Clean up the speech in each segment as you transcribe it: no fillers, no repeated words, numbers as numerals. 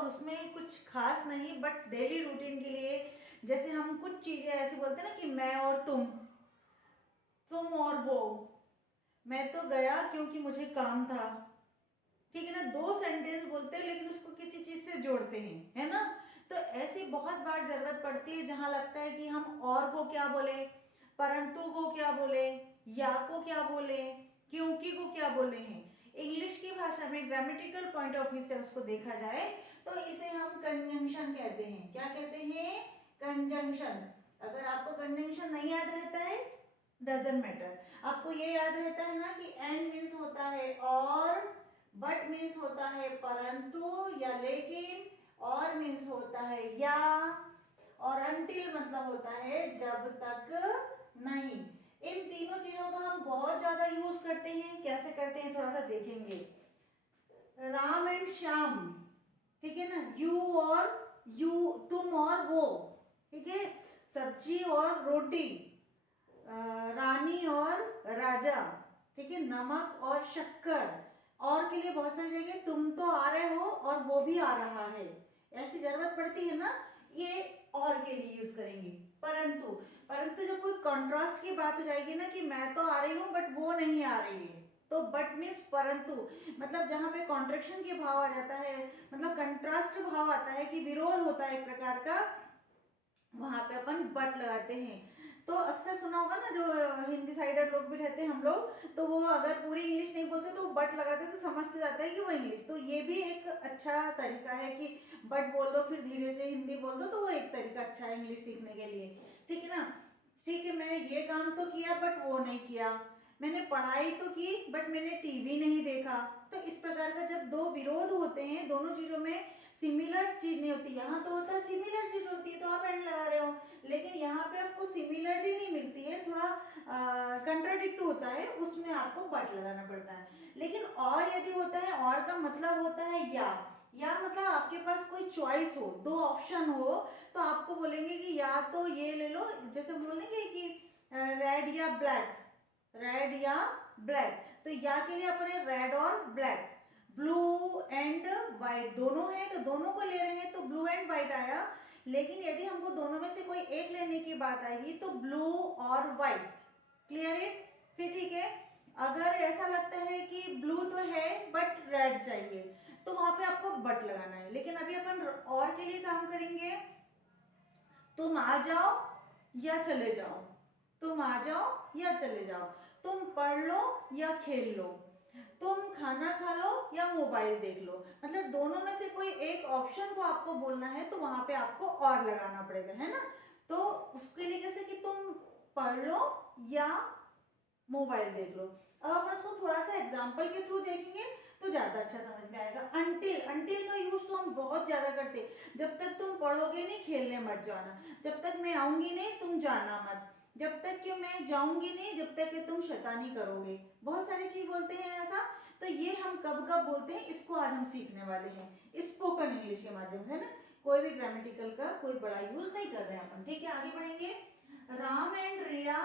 और उसमें कुछ खास नहीं, बट डेली रूटीन के लिए जैसे हम कुछ चीज़ें ऐसे बोलते हैं ना कि मैं और तुम और वो, मैं तो गया क्योंकि मुझे काम था, ठीक है ना। दो सेंटेंस बोलते हैं लेकिन उसको किसी चीज़ से जोड़ते हैं, है ना। तो ऐसी बहुत बार ज़रूरत पड़ती है जहाँ लगता है कि हम और को क्या बोले, परंतु को क्या बोले, या को क्या बोले, क्योंकि को क्या बोले हैं। इंग्लिश की भाषा में ग्रामेटिकल पॉइंट ऑफ व्यू से उसको देखा जाए तो इसे हम कंजंक्शन कहते हैं। क्या कहते हैं? कंजंक्शन। अगर आपको कंजंक्शन नहीं याद रहता है, डजेंट मैटर, आपको ये याद रहता है ना कि एंड मीन्स होता है और, बट मीन्स होता है परंतु या लेकिन, और मीन्स होता है या, और अनटिल मतलब होता है जब तक नहीं। इन तीनों चीजों का हम बहुत ज्यादा यूज करते हैं। कैसे करते हैं थोड़ा सा देखेंगे। राम एंड श्याम, ठीक है ना। यू और यू, तुम और वो, ठीक है। सब्जी और रोटी, रानी और राजा, ठीक है। नमक और शक्कर, और के लिए बहुत सारी जगह तुम तो आ रहे हो और वो भी आ रहा है, ऐसी जरूरत पड़ती है ना, ये और के लिए यूज करेंगे। परंतु, परंतु जब कोई कॉन्ट्रास्ट की बात हो जाएगी ना कि मैं तो आ रही हूँ बट वो नहीं आ रही है, तो बट मीन्स परंतु, मतलब जहाँ पे कॉन्ट्रेक्शन के भाव आ जाता है, मतलब कंट्रास्ट भाव आता है कि विरोध होता है एक प्रकार का, वहां पे अपन बट लगाते हैं। तो अक्सर सुना होगा ना, जो हिंदी साइडर लोग भी रहते हैं हम लोग, तो वो अगर पूरी इंग्लिश नहीं बोलते तो बट लगाते तो समझते जाता है कि वो इंग्लिश। तो ये भी एक अच्छा तरीका है कि बट बोल दो फिर धीरे से हिंदी बोल दो, तो वो एक तरीका अच्छा है इंग्लिश सीखने के लिए, ठीक है ना। ठीक है, मैंने ये काम तो किया बट वो नहीं किया, मैंने पढ़ाई तो की बट मैंने टीवी नहीं देखा। तो इस प्रकार का जब दो विरोध होते हैं, दोनों चीजों में सिमिलर चीज नहीं होती, यहाँ तो होता है सिमिलर चीज होती है तो आप एंड लगा रहे हो, लेकिन यहाँ पे आपको सिमिलरिटी नहीं मिलती है, थोड़ा कंट्राडिक्ट होता है, उसमें आपको बट लगाना पड़ता है। लेकिन और यदि होता है, और का मतलब होता है या मतलब आपके पास कोई चॉइस हो, दो ऑप्शन हो, तो आपको बोलेंगे कि या तो ये ले लो, जैसे बोलेंगे कि रेड या ब्लैक, रेड या ब्लैक, तो या के लिए अपने रेड और ब्लैक, ब्लू एंड व्हाइट दोनों है तो दोनों को ले रहे हैं तो ब्लू एंड व्हाइट आया। लेकिन यदि हमको दोनों में से कोई एक लेने की बात आएगी तो ब्लू और व्हाइट, क्लियर इट। फिर ठीक है, अगर ऐसा लगता है कि ब्लू तो है बट रेड चाहिए, तो वहां पे आपको बट लगाना है। लेकिन अभी अपन और के लिए काम करेंगे, तुम आ जाओ या चले जाओ, तुम आ जाओ या चले जाओ, तुम पढ़ लो या खेल लो, तुम खाना खा लो या मोबाइल देख लो, मतलब दोनों में से कोई एक ऑप्शन को आपको बोलना है तो वहां पे आपको और लगाना पड़ेगा, है ना। तो उसके लिए कैसे कि तुम पढ़ लो या मोबाइल देख लो। अब अपन उसको थोड़ा सा एग्जाम्पल के थ्रू देखेंगे तो ज्यादा अच्छा समझ में आएगा। अंटिल, अंटिल का यूज तो हम बहुत ज्यादा करते हैं। जब तक तुम पढ़ोगे नहीं खेलने मत जाना, जब तक मैं आऊंगी नहीं तुम जाना मत, जब तक कि मैं जाऊंगी नहीं जब तक कि तुम शैतानी करोगे, बहुत सारी चीज बोलते हैं ऐसा। तो ये हम कब कब बोलते हैं, इसको आज हम सीखने वाले हैं स्पोकन इंग्लिश के माध्यम से, ना कोई भी ग्रामेटिकल का कोई बड़ा यूज नहीं कर रहे हैं अपन, ठीक है। आगे बढ़ेंगे। राम एंड रिया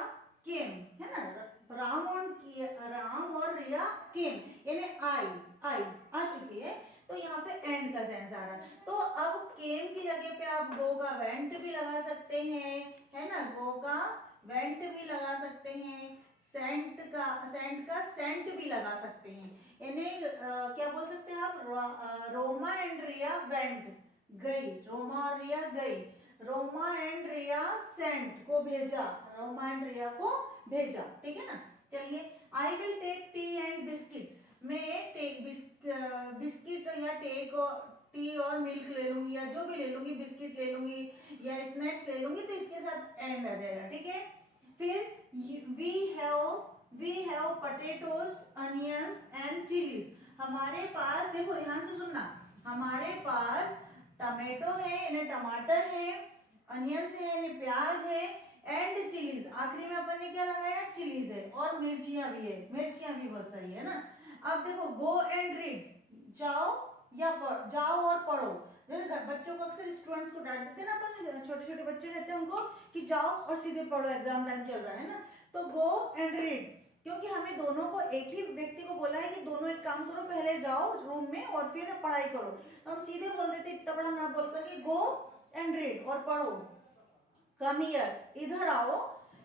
केम, है ना, राम और रिया केम, यानी आई आ चुकी है, तो यहाँ पे एंड का सेंस आ रहा है। तो अब केम की जगह पे आप गो का वेंट भी लगा सकते हैं, है ना, गो का वेंट भी लगा सकते हैं, सेंट का सेंट भी लगा सकते हैं, यानी क्या बोल सकते हैं आप, रोमा एंड रिया वेंट, गई, रोमा और रिया गई, रोमा एंड रिया सेंट को भेजा, रोमा एंड रिया को भेजा, ठीक है ना। चलिए, I will take tea and biscuit, मैं टेक बिस्किट या टेक टी और मिल्क ले लूंगी, या जो भी ले लूंगी, बिस्किट ले लूंगी या स्नैक्स ले लूंगी, तो इसके साथ एंड आ जाएगा, ठीक है। फिर we have potatoes, onions and chilies, हमारे पास, देखो ध्यान से सुनना, हमारे पास टमेटो है यानी टमाटर है, अनियंस है यानी प्याज है, एंड चिलीज, आखिरी में अपन ने क्या लगाया, चिलीज है, और मिर्चियां भी है, मिर्चियां भी बहुत सारी है ना। अब देखो, गो एंड रीड, जाओ या जाओ और पढ़ो, जैसे बच्चों को अक्सर स्टूडेंट्स को डांट देते हैं ना अपन, छोटे छोटे बच्चे रहते हैं उनको कि जाओ और सीधे पढ़ो, एग्जाम टाइम चल रहा है ना, तो गो एंड रीड, क्योंकि हमें दोनों को, एक ही व्यक्ति को बोला है कि दोनों एक काम करो, पहले जाओ रूम में और फिर पढ़ाई करो, तो हम सीधे बोल देते इतना बड़ा ना बोलकर कि गो एंड रीड और पढ़ो, कम हियर इधर आओ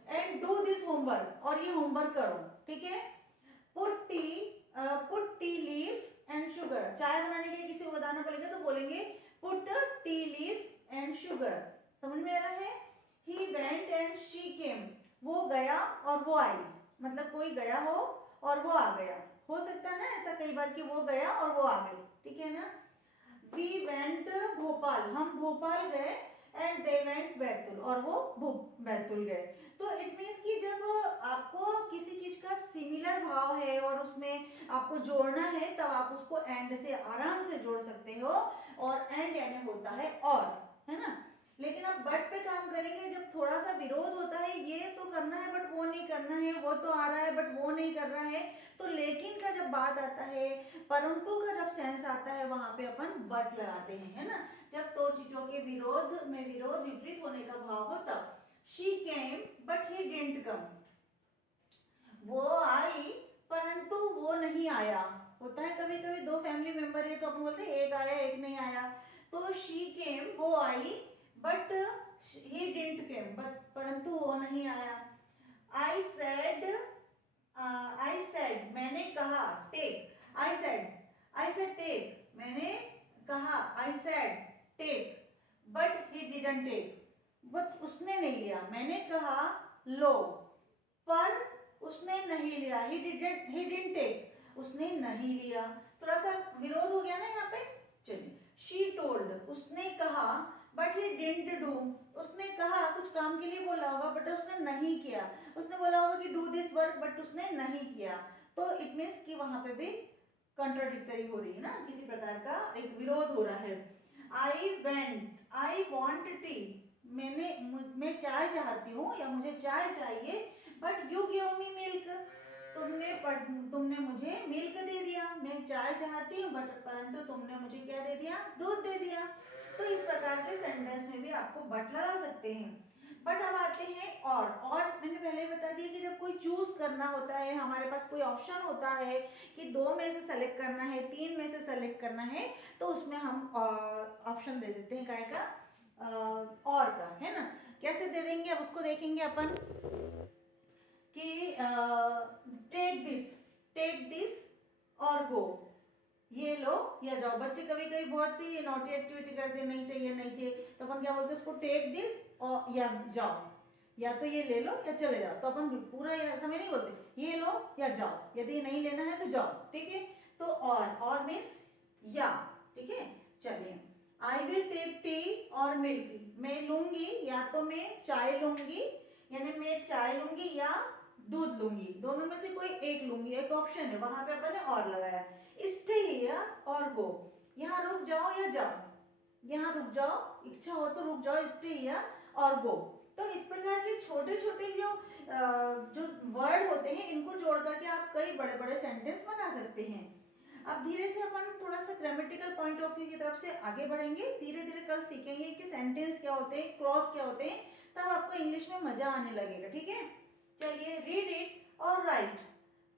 एंड डू दिस होमवर्क और ये होमवर्क करो, ठीक है। Put T leaf and sugar, चाय बनाने के लिए किसी को बताना पड़ेगा तो बोलेंगे put T leaf and sugar, समझ में आ रहा है। He went and she came, वो गया और वो आई, मतलब कोई गया हो और वो आ गया, हो सकता है ना ऐसा कई बार कि वो गया और वो आ गई, ठीक है ना। वी वेंट भोपाल, हम भोपाल गए एंड दे वेंट बैतूल और वो बैतूल गए। तो इट मीन्स कि जब आपको किसी चीज का सिमिलर भाव है और उसमें आपको जोड़ना है तब आप उसको एंड से आराम से जोड़ सकते हो, और एंड यानी होता है और, है ना। लेकिन आप बट पे काम करेंगे जब थोड़ा सा विरोध होता है, ये तो करना है बट वो नहीं करना है, वो तो आ रहा है बट वो नहीं कर रहा है, तो लेकिन का जब बात आता है, परंतु का जब सेंस आता है, वहां पे अपन बट लगाते हैं, है ना। जब दो चीजों के विरोध विपरीत होने का भाव हो तब। She came but he didn't come, वो आई परंतु वो नहीं आया, होता है कभी कभी दो फैमिली मेंबर है तो अपन बोलते हैं एक आया एक नहीं आया, तो शी केम वो आई but he didn't came, but परंतु वो नहीं आया। आई सेड मैंने कहा, टेक आई सेड टेक मैंने कहा, I said take but he didn't take, but उसने नहीं लिया, मैंने कहा लो पर उसने नहीं लिया, ही डिडंट टेक, उसने नहीं लिया, थोड़ा सा विरोध हो गया ना यहाँ पे। चलिए, शी टोल्ड, उसने कहा बट ही डिडंट डू, उसने कहा कुछ काम के लिए बोला होगा बट उसने नहीं किया, उसने बोला होगा कि डू दिस वर्क बट उसने नहीं किया, तो इट मीन्स कि वहां पे भी कंट्राडिक्टरी हो रही है ना, किसी प्रकार का एक विरोध हो रहा है। आई वॉन्ट टी, मैं चाय चाहती हूँ या मुझे चाय चाहिए, but you give me milk, तुमने मुझे मिल्क दे दिया, मैं चाय चाहती हूँ बट परंतु तुमने मुझे क्या दे दिया, दूध दे दिया। तो इस प्रकार के सेंटेंस में भी आपको बट लगा सकते हैं। बट अब आते हैं और मैंने पहले ही बता दिया कि जब कोई चूज करना होता है, हमारे पास कोई ऑप्शन होता है कि 2 में से सेलेक्ट करना है, 3 में से सेलेक्ट करना है, तो उसमें हम ऑप्शन दे देते हैं काय का, और का, है ना। कैसे दे देंगे अब उसको देखेंगे अपन कि टेक दिस और गो, ये लो या जाओ। बच्चे कभी कभी बहुत ही नॉटी एक्टिविटी करते हैं, नहीं चाहिए नहीं चाहिए, तो अपन क्या बोलते हैं उसको, टेक दिस और या जाओ, या तो ये ले लो या चले जाओ, तो अपन पूरा ऐसा में नहीं बोलते ये लो या जाओ, यदि नहीं लेना है तो जाओ, ठीक है। तो और मीन्स या, ठीक है। चलिए, आई विल टेक टी और मिल्क, मैं लूंगी या तो मैं चाय लूंगी, यानी मैं चाय लूंगी या दूध लूंगी, दोनों में से कोई एक लूंगी, एक ऑप्शन है, वहां पे अपन ने और लगाया। स्टे हियर और गो, यहाँ रुक जाओ या जाओ, यहाँ रुक जाओ, इच्छा हो तो रुक जाओ, स्टे हियर और गो। तो इस प्रकार के छोटे छोटे जो वर्ड होते हैं, इनको जोड़ करके आप कई बड़े बड़े सेंटेंस बना सकते हैं। अब धीरे से अपन थोड़ा सा ग्रामेटिकल पॉइंट ऑफ व्यू की तरफ से आगे बढ़ेंगे, धीरे धीरे कल सीखेंगे कि सेंटेंस क्या होते हैं, क्लॉज क्या होते हैं, तब आपको इंग्लिश में मजा आने लगेगा, ठीक है। चलिए, रीड इट और राइट,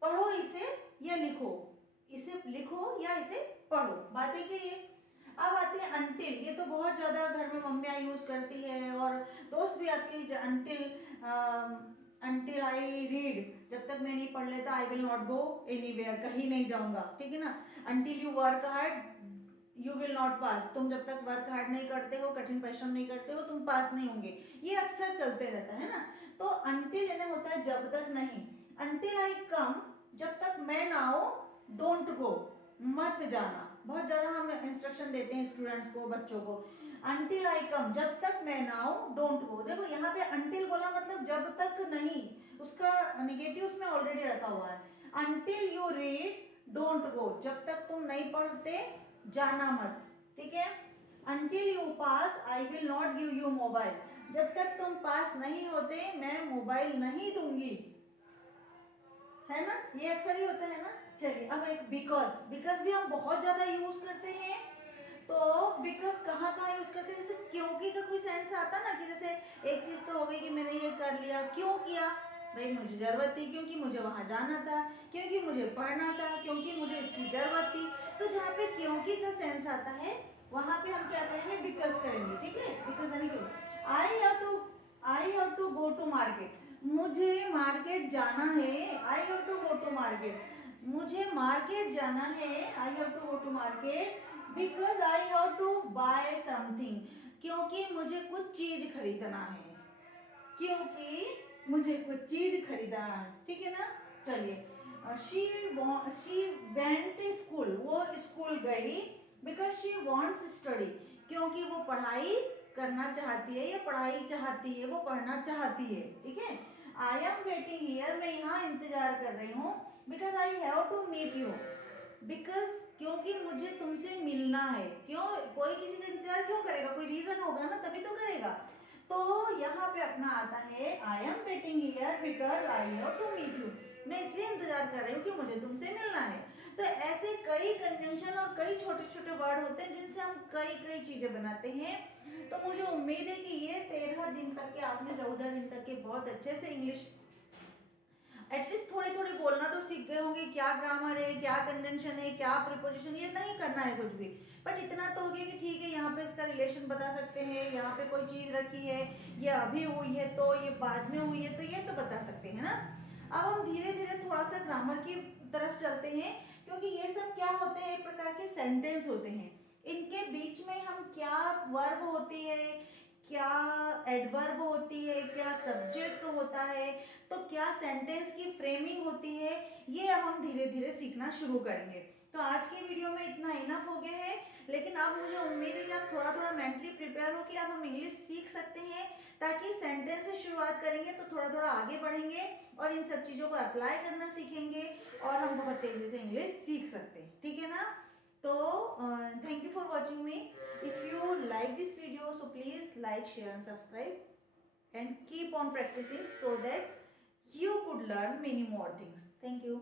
पढ़ो इसे या लिखो, इसे लिखो या इसे पढ़ो, बातें क्या ये। अब आते हैं अंटिल, ये तो बहुत ज्यादा घर में मम्मियाँ यूज करती है और दोस्त भी आती है, अंटिल आई रीड, जब तक मैं नहीं पढ़ लेता, I will not go anywhere, कहीं नहीं जाऊंगा, ठीक है ना। Until you work hard you will not pass, तुम जब तक वर्क हार्ड नहीं करते हो, कठिन परिश्रम नहीं करते हो, तुम पास नहीं होंगे, ये अक्सर चलते रहता है ना। तो अंटिल यानी होता है जब तक नहीं, अंटिल आई कम, जब तक मैं ना आऊं, डोंट गो, मत जाना, बहुत ज्यादा हम इंस्ट्रक्शन देते हैं स्टूडेंट्स को, बच्चों को, अंटिल आई कम, जब तक मैं ना आऊं, डोंट गो। देखो यहाँ पे अंटिल बोला मतलब जब तक नहीं, उसका निगेटिव उसमें ऑलरेडी रखा हुआ है। Until you read don't go, जब तक तुम नहीं पढ़ते जाना मत, ठीक है। Until you pass I will not give you mobile, जब तक तुम पास नहीं होते मैं मोबाइल नहीं दूंगी, है ना, ये अक्सर ही होता है ना। चलिए, अब एक बिकॉज भी हम बहुत ज्यादा यूज करते हैं, तो बिकॉज कहाँ कहाँ यूज करते हैं, जैसे क्योंकि का कोई सेंस आता ना, कि जैसे एक चीज तो हो गई कि मैंने ये कर लिया, क्यों किया, भाई मुझे ज़रूरत थी क्योंकि मुझे वहाँ जाना था, क्योंकि मुझे पढ़ना था, क्योंकि मुझे इसकी ज़रूरत थी। तो जहाँ पे क्योंकि का सेंस आता है वहाँ पे हम क्या करेंगे, बिकॉज करेंगे, ठीक है। बिकॉज यानी क्यों, I have to go to market, मुझे मार्केट जाना है। I have to go to market, मुझे मार्केट जाना है। I have to go to market because I have to buy something, क्योंकि मुझे कुछ चीज़ खरीदना है, क्योंकि मुझे कुछ चीज खरीदना है, ठीक है ना। चलिए, शी वेंट स्कूल, वो स्कूल गई। बिकॉज शी वॉन्ट्स स्टडी, क्योंकि वो पढ़ाई करना चाहती है या पढ़ाई चाहती है, वो पढ़ना चाहती है, ठीक है। आई एम वेटिंग हियर, मैं यहाँ इंतजार कर रही हूँ। Because I have to meet you, because क्योंकि मुझे तुमसे मिलना है। क्यों, कोई किसी का इंतजार क्यों करेगा, कोई रीजन होगा ना, तभी तो करेगा। तो यहाँ पे अपना आता है I am waiting here because I have to meet you, मैं इसलिए इंतजार कर रही हूँ कि मुझे तुमसे मिलना है। तो ऐसे कई कंजंक्शन और कई छोटे छोटे वर्ड होते हैं जिनसे हम कई कई चीजें बनाते हैं। तो मुझे उम्मीद है कि ये 13 दिन तक के, आपने 14 दिन तक के बहुत अच्छे से इंग्लिश एटलीस्ट थोड़े थोड़े बोलना तो सीख गए होंगे। क्या ग्रामर है, क्या कंजंक्शन है, क्या प्रिपोजिशन, ये नहीं करना है कुछ भी, बट इतना तो हो गया कि ठीक है यहाँ पे इसका रिलेशन बता सकते हैं, यहाँ पे कोई चीज़ रखी है, ये अभी हुई है तो ये बाद में हुई है, तो ये तो बता सकते हैं ना। अब हम धीरे धीरे थोड़ा सा ग्रामर की तरफ चलते हैं, क्योंकि ये सब क्या होते हैं, एक प्रकार के सेंटेंस होते हैं। इनके बीच में हम क्या वर्ब होती है, क्या एडवर्ब होती है, क्या सब्जेक्ट होता है, तो क्या सेंटेंस की फ्रेमिंग होती है, ये अब हम धीरे धीरे सीखना शुरू करेंगे। तो आज की वीडियो में इतना इनफ हो गया है, लेकिन अब मुझे उम्मीद है कि आप थोड़ा थोड़ा मेंटली प्रिपेयर हो कि अब हम इंग्लिश सीख सकते हैं, ताकि सेंटेंस से शुरुआत करेंगे तो थोड़ा थोड़ा आगे बढ़ेंगे और इन सब चीज़ों को अप्लाई करना सीखेंगे और हम बहुत तेज़ी से इंग्लिश सीख सकते हैं, ठीक है ना। तो thank you for watching me. If you like this video, so please like, share and subscribe and keep on practicing so that you could learn many more things. Thank you.